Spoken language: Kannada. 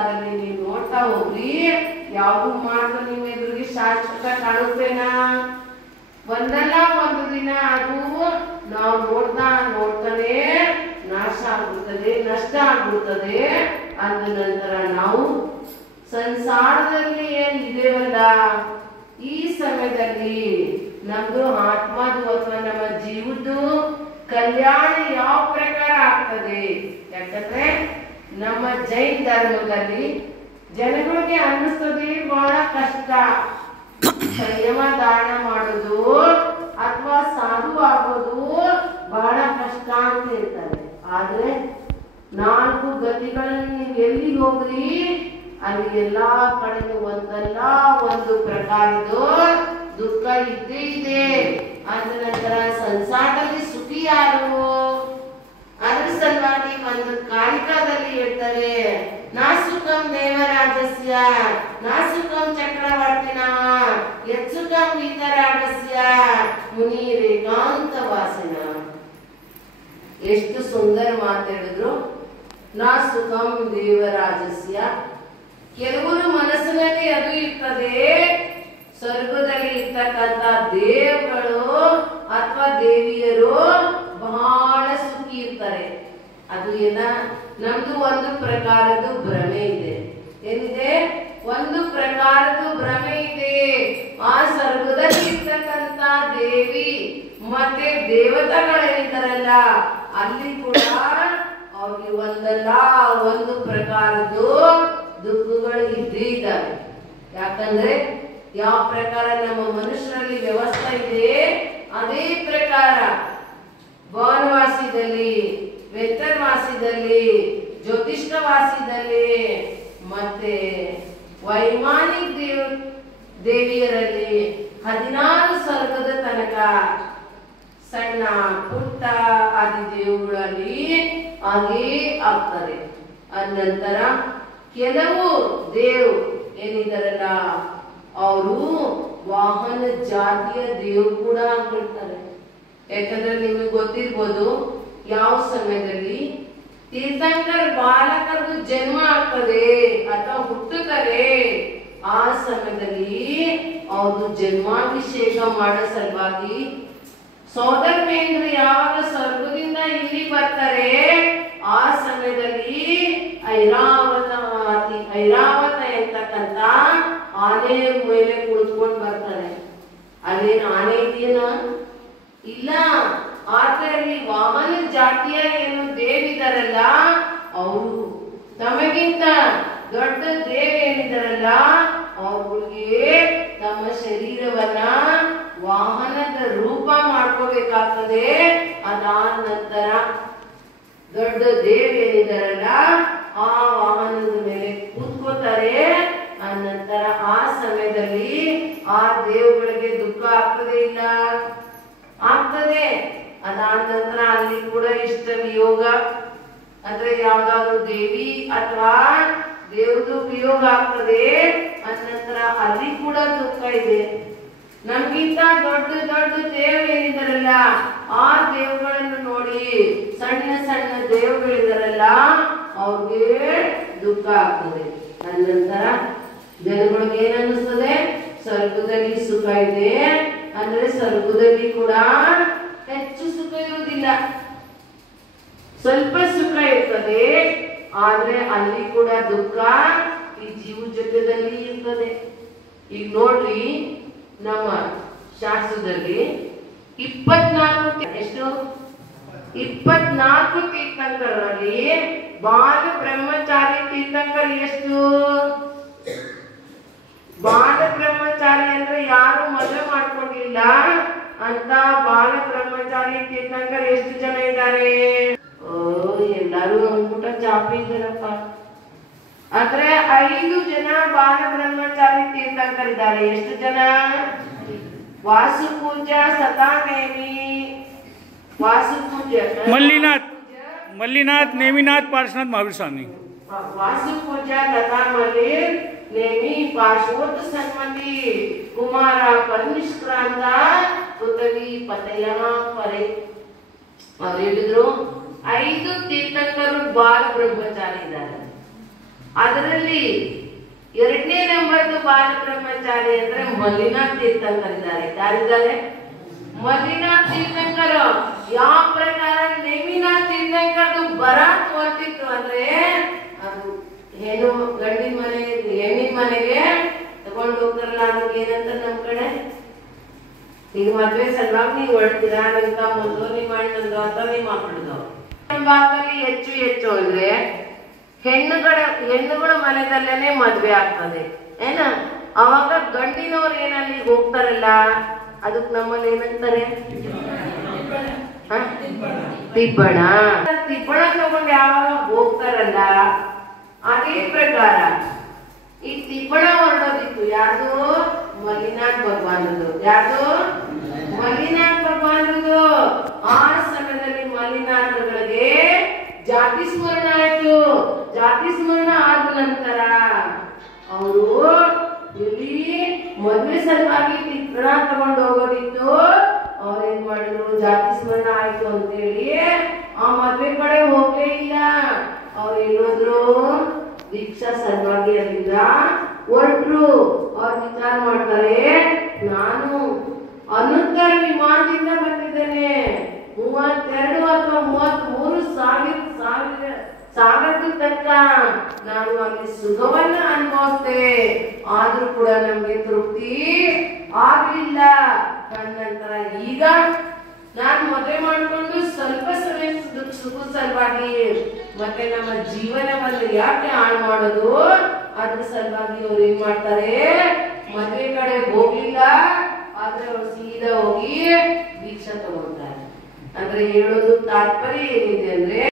ನೀವು ನೋಡ್ತಾ ಹೋಗ್ರಿ, ಯಾವ್ದು ಮಾಡಿದ್ರು ನಿಮ್ಮ ಎದುರಿಗೆ ಶಾಶ್ವತ ಕಾಣುತ್ತೇನಾ? ಒಂದಲ್ಲ ಒಂದು ದಿನ ಅದು ನಾವು ನೋಡ್ತಾನೆ ನಾಶ ಆಗ್ಬಿಡ್ತದೆ, ನಷ್ಟ ಆಗ್ಬಿಡ್ತದೆ. ಅಂದ ನಂತರ ನಾವು ಸಂಸಾರದಲ್ಲಿ ಏನಿದೇವಲ್ಲ, ಈ ಸಮಯದಲ್ಲಿ ನಮ್ದು ಆತ್ಮದು ಅಥವಾ ನಮ್ಮ ಜೀವದ್ದು ಕಲ್ಯಾಣ ಯಾವ ಪ್ರಕಾರ ಆಗ್ತದೆ? ಯಾಕಂದ್ರೆ ನಮ್ಮ ಜೈನ ಧರ್ಮದಲ್ಲಿ ಜನಗಳಿಗೆ ಅನ್ನಿಸ್ತದೆ ಬಹಳ ಕಷ್ಟ ಸಂಯಮ ದಾನ ಮಾಡೋದು ಅಥವಾ ಸಾಧು ಆಗೋದು ಬಹಳ ಕಷ್ಟ ಅಂತ ಹೇಳ್ತಾರೆ. ಆದ್ರೆ 4 ಗತಿಗಳನ್ನು ನೀವು ಎಲ್ಲಿಗೆ ಹೋಗ್ರಿ, ಅಲ್ಲಿ ಎಲ್ಲಾ ಕಡೆನೂ ಒಂದಲ್ಲ ಒಂದು ಪ್ರಕಾರದ್ದು ದುಃಖ ಇದ್ದೇ ಇದೆ. ಅದ ನಂತರ ಸಂಸಾರದಲ್ಲಿ ಸುಖಿ ಯಾರು? ಅದ್ರ ಸಲುವಾಗಿ ಒಂದು ಕಾಳಿಕಾದಲ್ಲಿ ಹೇಳ್ತಾರೆ, ನಾ ಸುಖಂ ದೇವರಾಜಸ್ಯ ನಾ ಸುಖಂ ಚಕ್ರವರ್ತಿನ ಯತ್ಸುಖಂ ವೀತರಾಗಸ್ಯ ಮುನಿರೇಕಾಂತ ವಾಸಿನ. ಎಷ್ಟು ಸುಂದರ ಮಾತಾಡಿದ್ರು. ನಾ ಸುಖಂ ದೇವರಾಜಸ್ಯ, ಕೆಲವರು ಮನಸ್ಸಿನಲ್ಲಿ ಅದು ಇರ್ತದೆ, ಸ್ವರ್ಗದಲ್ಲಿ ಇರ್ತಕ್ಕಂಥ ದೇವಗಳು ಅಥವಾ ದೇವಿಯರು ಬಹಳ ಸುಖಿ ಇರ್ತಾರೆ. ಅದು ಏನ, ನಮ್ದು ಒಂದು ಪ್ರಕಾರದ ಭ್ರಮೆ ಇದೆ. ಏನಿದೆ? ಒಂದು ಪ್ರಕಾರದ ಭ್ರಮೆ ಇದೆ. ಆ ಸ್ವರ್ಗದಲ್ಲಿ ಇರ್ತಕ್ಕಂಥ ದೇವಿ ಮತ್ತೆ ದೇವತೆಗಳೇನಿದ್ದಾರಲ್ಲ, ಅಲ್ಲಿ ಕೂಡ ಅವ್ರಿಗೆ ಒಂದಲ್ಲ ಒಂದು ಪ್ರಕಾರದ ದುಃಖಗಳು ಇದ್ದೇ ಇದ್ದಾವೆ. ಯಾಕಂದ್ರೆ ಯಾವ ಪ್ರಕಾರ ನಮ್ಮ ಮನುಷ್ಯರಲ್ಲಿ ವ್ಯವಸ್ಥೆ ಇದೆ, ಅದೇ ಪ್ರಕಾರ ಭವನವಾಸಿದಲ್ಲಿ, ವೆತ್ತರವಾಸಿದಲ್ಲಿ, ಜ್ಯೋತಿಷ್ಠವಾಸಿದಲ್ಲಿ ಮತ್ತೆ ವೈಮಾನಿಕ ದೇವಿಯರಲ್ಲಿ 16 ಸ್ವರ್ಗದ ತನಕ ಸಣ್ಣ ಪುಟ್ಟ ಆದಿ ದೇವುಗಳಲ್ಲಿ ಹಾಗೇ ಆಗ್ತಾರೆ. ಅನಂತರ ಕೆಲವು ದೇವ್ ಏನಿದಾರಲ್ಲ, ಅವರು ವಾಹನ ಜಾತಿಯ ದೇವ್ ಕೂಡ ಆಗ್ಬಿಡ್ತಾರೆ. ಯಾಕಂದ್ರೆ ನಿಮಗೆ ಗೊತ್ತಿರ್ಬೋದು, ಯಾವ ಸಮಯದಲ್ಲಿ ತೀರ್ಥಂಕರ ಬಾಲಕರದು ಜನ್ಮ ಆಗ್ತದೆ ಅಥವಾ ಹುಟ್ಟುತ್ತಾರೆ, ಆ ಸಮಯದಲ್ಲಿ ಅವರು ಜನ್ಮಾಭಿಷೇಕ ಮಾಡೋ ಸಲುವಾಗಿ ಸೋದರಮೇಂದ್ರ ಯಾವಾಗ ಸ್ವರ್ಗದಿಂದ ಇಲ್ಲಿ ಬರ್ತಾರೆ, ಆ ಸಮಯದಲ್ಲಿ ಐರಾವತ ಎಂತಕ್ಕಂತ ಆನೆ ಮೇಲೆ ಕುಳಿತುಕೊಂಡು ಬರ್ತಾರೆ. ಅಲ್ಲೇನು ಆನೆ ಇದೆಯೇನ? ಇಲ್ಲ. ಆತರಲ್ಲಿ ವಾಮನ ಜಾತಿಯ ಏನು ದೇವಿದಾರಲ್ಲ, ಅವರು ತಮಗಿಂತ ದೊಡ್ಡ ದೇವ್ ಏನಿದಾರಲ್ಲ, ಅವ್ರಿಗೆ ತಮ್ಮ ಶರೀರವನ್ನ ವಾಹನದ ರೂಪ ಮಾಡ್ಕೋಬೇಕಾಗ್ತದೆ. ಅದಾದ ನಂತರ ದೊಡ್ಡ ದೇವ್ ಏನಿದಾರಲ್ಲ, ಆ ವಾಹನದ ಮೇಲೆ ಕೂತ್ಕೋತಾರೆ. ನಂತರ ಆ ಸಮಯದಲ್ಲಿ ಆ ದೇವಗಳಿಗೆ ದುಃಖ ಆಗ್ತದೆ, ಇಲ್ಲ ಆಗ್ತದೆ. ಅದಾದ ನಂತರ ಅಲ್ಲಿ ಕೂಡ ಇಷ್ಟ ವಿಯೋಗ, ಅಂದ್ರೆ ಯಾವ್ದಾದ್ರು ದೇವಿ ಅಥವಾ ದೇವ್ದು ವಿಯೋಗ ಆಗ್ತದೆ. ಅನಂತರ ಅಲ್ಲಿ ಕೂಡ ದುಃಖ ಇದೆ. ನಮ್ಗಿಂತ ದೊಡ್ಡ ದೊಡ್ಡ ದೇವ್ ಏನಿದಾರಲ್ಲ, ಆ ದೇವಗಳನ್ನು ನೋಡಿ ಸಣ್ಣ ಸಣ್ಣ ದೇವಗಳಿದಾರಲ್ಲ, ಅವ್ರಿಗೆ ದುಃಖ ಆಗ್ತದೆ. ಅನಂತರ ಜನಗಳಿಗೆ ಏನ್ ಅನ್ನಿಸ್ತದೆ? ಸ್ವರ್ಗದಲ್ಲಿ ಸುಖ ಇದೆ ಅಂದ್ರೆ ಸ್ವರ್ಗದಲ್ಲಿ ಕೂಡ ಹೆಚ್ಚು ಸುಖ ಇರುವುದಿಲ್ಲ, ಸ್ವಲ್ಪ ಸುಖ ಇರ್ತದೆ. ಆದ್ರೆ ಅಲ್ಲಿ ಕೂಡ ದುಃಖ ಈ ಜೀವ ಜೊತೆದಲ್ಲಿ ಇರ್ತದೆ. ಈಗ ನೋಡ್ರಿ, ನಮ್ಮ ಶಾಸ್ತ್ರದಲ್ಲಿ 24 ತೀರ್ಥಂಕರಲ್ಲಿ ಬಾಲ ಬ್ರಹ್ಮಚಾರಿ ತೀರ್ಥಂಕರ ಎಷ್ಟು? ಬಾಲ ಬ್ರಹ್ಮಚಾರಿ ಅಂದ್ರೆ ಯಾರು ಮದುವೆ ಮಾಡ್ಕೊಂಡಿಲ್ಲ ಅಂತ ಬಾಲ ಬ್ರಹ್ಮಚಾರಿ ತೀರ್ಥಂಕರ ಎಷ್ಟು ಜನ ಇದ್ದಾರೆ? ಎಲ್ಲಾರು ಅಂದ್ಬಿಟ್ಟ ಚಾಪಿ ಇದ್ದಾರಪ್ಪ. ಆದ್ರೆ 5 ಜನ ಬಾಲ ಬ್ರಹ್ಮಚಾರಿ ತೀರ್ಥಂಕರ್ ಇದ್ದಾರೆ. ಎಷ್ಟು ಜನ? ವಾಸುಪೂಜ, ಸತಾನೇಮಿ, ವಾಸುಪೂಜ, मल्लीनाथ, नेमीनाथ, पार्श्वनाथ, महावीर स्वामी. वासुपूज, लता मल्लिर, नेमी, पार्श्वोत सन्मति, कुमारा परनिष्क्रांತ, ಪುತಲಿ ಪತಯ ಪರೆ. ಅವ್ರು ಹೇಳಿದ್ರು 5 ತೀರ್ಥಂಕರು ಬಾಲ ಬ್ರಹ್ಮಚಾರಿ ಇದ್ದಾರೆ. ಅದರಲ್ಲಿ 2ನೇ ನಂಬರ್ದು ಬಾಲ ಬ್ರಹ್ಮಚಾರಿ ಅಂದ್ರೆ ಮಲ್ಲಿನಾಥ್ ತೀರ್ಥಂಕರಿದ್ದಾರೆ. ಯಾರಿದ್ದಾರೆ? ಮಲ್ಲಿನಾಥ್ ತೀರ್ಥಂಕರ್. ಯಾವ ಪ್ರಕಾರ ನೇಮಿನಾಥ್ ತೀರ್ಥಂಕರ್ದು ಬರ ತೋರ್ತಿತ್ತು ಅಂದ್ರೆ ಅದು ಹೆಣ್ಣು ಗಂಡಿನ ಮನೆ ಹೆಣ್ಣಿನ ಮನೆಗೆ ತಗೊಂಡು ಹೋಗ್ತಾರಲ್ಲ, ಅದಕ್ಕೆ ಏನಂತ ನಮ್ ಕಡೆ ಈಗ ಮದ್ವೆ ಸಲುವಾಗಿ ನೀವು ಹೊಡ್ತೀರಾ, ನಿಂತ ಮೊದಲು ನಿಮ್ಮ ಅಣ್ಣಂದು ಅಥವಾ ನಿಮ್ಮ ಮಕ್ಕಳದು. ನಮ್ಮ ಭಾಗದಲ್ಲಿ ಹೆಚ್ಚು ಅಂದ್ರೆ ಹೆಣ್ಣುಗಳ ಮನೆದಲ್ಲೇನೆ ಮದ್ವೆ ಆಗ್ತದೆ ಏನ. ಅವಾಗ ಗಂಡಿನವ್ರು ಏನಲ್ಲಿ ಹೋಗ್ತಾರಲ್ಲ ಅದಕ್ ನಮ್ಮಲ್ಲಿ ಏನಂತಾರೆ? ತಿಬ್ಬಣ. ತಿಬ್ಬಣ ತಗೊಂಡು ಯಾವಾಗ ಹೋಗ್ತಾರಲ್ಲ ಅದೇ ಪ್ರಕಾರ ಈ ತಿಬ್ಬಣ ಹೊರಡೋದಿತ್ತು. ಯಾರ್ದು? ಮಲ್ಲಿನಾಥ್ ಭಗವಾನದು. ಯಾರ್ದು? ಮಲ್ಲಿನಾಥ್ ಭಗವಾನದು. ಆ ಸಮಯದಲ್ಲಿ ಮಲ್ಲಿನಾಥಗಳಿಗೆ ಜಾತಿ ಸ್ಮರಣ ಆಯ್ತು. ಜಾತಿ ಸ್ಮರಣ ಆದ ನಂತರ ಅವರು ಇಲ್ಲಿ ಮದ್ವೆ ಸಲುವಾಗಿ ತಿಬ್ಬಣ ತಗೊಂಡು ಹೋಗೋದಿತ್ತು. ಅವ್ರೇನ್ ಮಾಡಿದ್ರು? ಜಾತಿ ಸ್ಮರಣ ಆಯ್ತು ಅಂತೇಳಿ ಆ ಮದ್ವೆ ಕಡೆ ಹೋಗ್ಲೇ ಇಲ್ಲ. ಅವ್ರು ಎಲ್ಲೋದ್ರು? ದೀಕ್ಷಾ ಸಲುವಾಗಿ ಅಲ್ಲಿಂದ ಹೊರಟ್ರು. ಅವ್ರು ವಿಚಾರ ಮಾಡ್ತಾರೆ, ನಾನು ಅನುತ್ತರ ವಿಮಾನದಿಂದ ಬಂದಿದ್ದೇನೆ. 32 ಅಥವಾ 33 ಸಾವಿರದ ತನಕ ನಾನು ಅಲ್ಲಿ ಸುಖವನ್ನ ಅನುಭವಿಸ್ತೇವೆ. ಆದ್ರೂ ಕೂಡ ನಮ್ಗೆ ತೃಪ್ತಿ ಆಗ್ಲಿಲ್ಲ. ನಂತರ ಈಗ ನಾನು ಮದುವೆ ಮಾಡ್ಕೊಂಡು ಸ್ವಲ್ಪ ಸಮಯ ಸುಖ ಸಲುವಾಗಿ ಮತ್ತೆ ನಮ್ಮ ಜೀವನವನ್ನು ಯಾಕೆ ಹಾಳು ಮಾಡೋದು, ಅದ್ರ ಸಲುವಾಗಿ ಅವ್ರು ಏನ್ ಮಾಡ್ತಾರೆ? ಮದುವೆ ಕಡೆ ಹೋಗ್ಲಿಲ್ಲ, ಆದ್ರೆ ಅವ್ರು ಸೀದಾ ಹೋಗಿ ದೀಕ್ಷಾ ತಗೊಳ್ತಾರೆ. ಅಂದ್ರೆ ಹೇಳೋದು ತಾತ್ಪರ್ಯ ಏನಿದೆ ಅಂದ್ರೆ